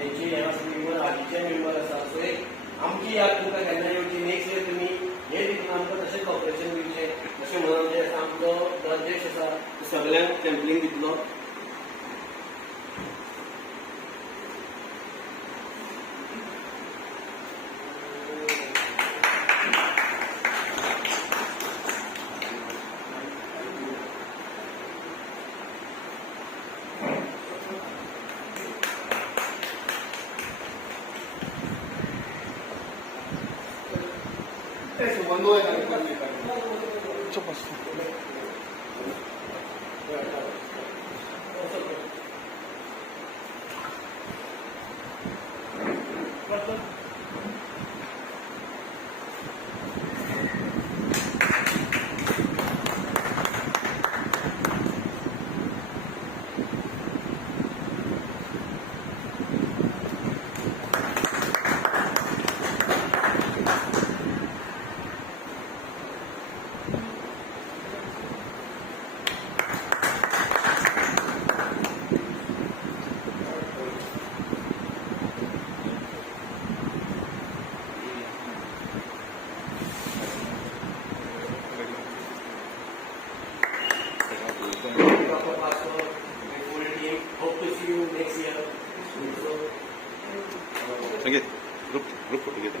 त्यांची ह्या मेंबर आधीचे मेंबर आसा सो एक आमची याद तुमकां केन्ना येवची नेक्स्ट इयर तुमी हे दितून आमकां तशें कॉपरेशन दिवचें अशें म्हणून जे आसा आमचो जो अध्यक्ष आसा सगळ्यांक टेम्पलिंग दितलो. Eso, cuando era el ¿qué pasó? Hope to see you next year. Sige, group foto kita.